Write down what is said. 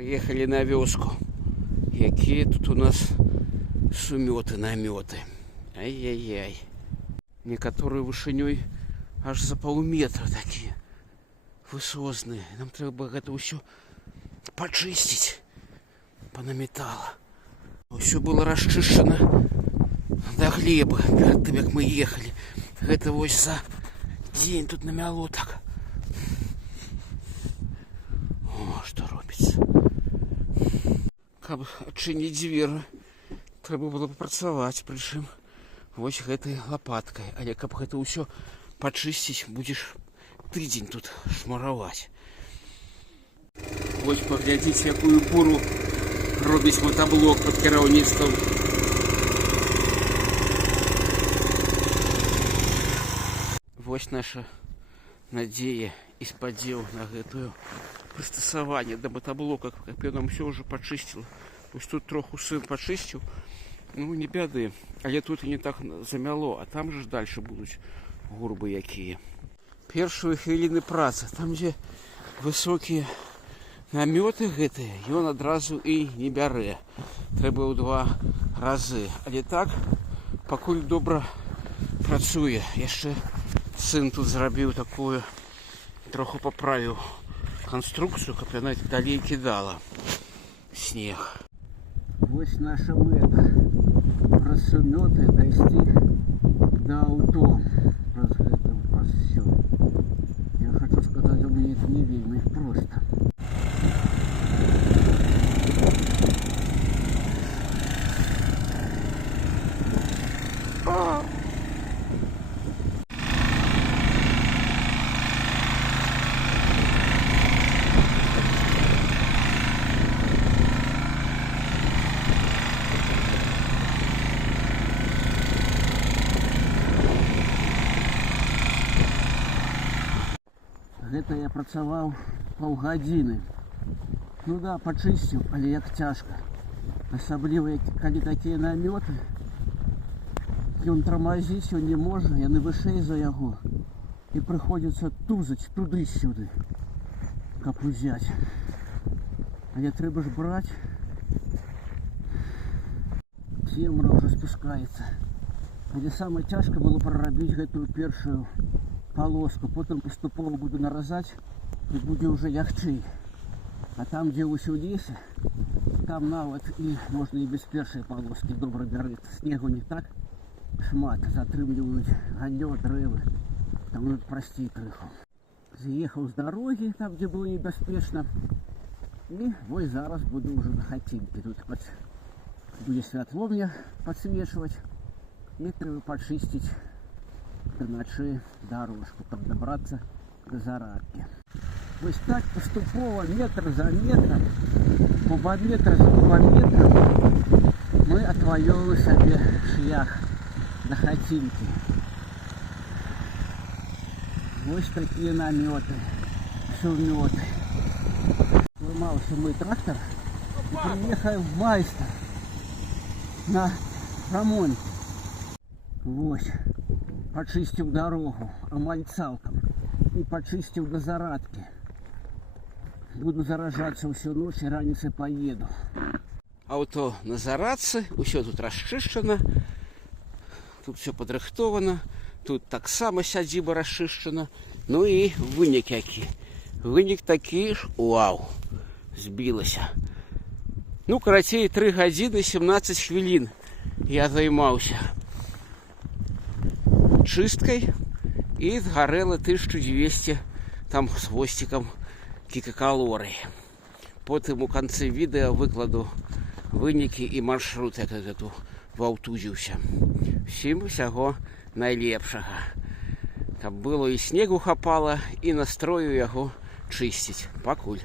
Приехали на вёску. Якія тут у нас сумёты, намёты. Ай-яй-яй. Некаторые вышынёй аж за паўметра такія высозныя. Нам трэба гэта ўсё пачысціць. Панамятала. Усё было расчышчана до глебы перад тым, як мы ехалі. Гэта вось за дзень тут намяло так. О, што робіцца. Каб адчыніць дзверы, трэба было папрацаваць, прычым вось гэтай лапаткай. Але каб гэта ўсё пачысціць, будзеш тыдзень тут шмараваць. Вось паглядзіць, якую буру робіць матаблок пад кіраўніцтвам. Вось наша надзея і спадзеў на гэтую прыстасаванне да матаблока, каб ён нам усё ўжо пачысціла. Вось тут троху сын пачысціў, ну не бяды, але тут і не так замяло, а там же ж дальше будуць гурбы якія. Першую хвіліны працы, там дзе высокія намёты гэтыя, ён адразу і не бярэ. Трэба ў 2 разы. Але так, пакуль добра працуе. Яшчэ сын тут зрабіў такую, троху паправіў канструкцыю, каб яна далей кідала снег. Вось наша мэта. Праз сумёты дайсці да аўто. Праз гэта, праз всё. Я хочу сказаць, у мяне не вельмі проста. Гэта я працаваў паўгадзіны. Ну да, пачысціў, але як цяжка. Асабліва, калі такія намёты. Ён тормозіць ён не можа, яны вышэй за яго. І прыходзіцца тузаць туды-сюды, каб узяць. Але трэба ж браць. Цемра ўжо спускаецца. Але самае цяжка было прарабіць гэтую першую полоску, потым паступова буду наразаць і будзе ўжо лягчэй. А там, дзе ўсё лесе, там нават і можна і без першай полоски добра бярыцца. Снегу не так шмат, затрымліваюць галлё, дрэвы, там тут прасцей крыху. З'ехаў з дарогі, там, дзе было небяспечна, і вось зараз буду ўжо на хацінкі. Тут будзе святло мне падсвечваць, і трэба пачысціць начы дорожку, подобраться до зарадки. Вось так поступова, метр за метром, кубометр за кубометром мы отвоевываем себе шлях до хатинки. Вось такие наметы, сумёты. Сломался мой трактор и приехал майстер на ремонт. Вось. Пачысціў дарогу амаль цалкам і пачысціў да зарадкі. Буду заражацца ўсю ноч і раніцай паеду. Аўто на зарадцы, усё тут расчышчана, тут все падрыхтована, тут таксама сядзіба расчышчана. Ну і вынік які. Вынік такі ж, уау, збілася. Ну, карацей, 3 гадзіны 17 хвілін я займаўся чысткай і згарэла 1200 там з хвосцікам кілакалорый. Потым у канцы відэа выкладу вынікі і маршрут, як я тут ваўтузіўся. Всім усяго найлепшага. Каб было і снегу хапала, і настрою яго чысціць. Пакуль.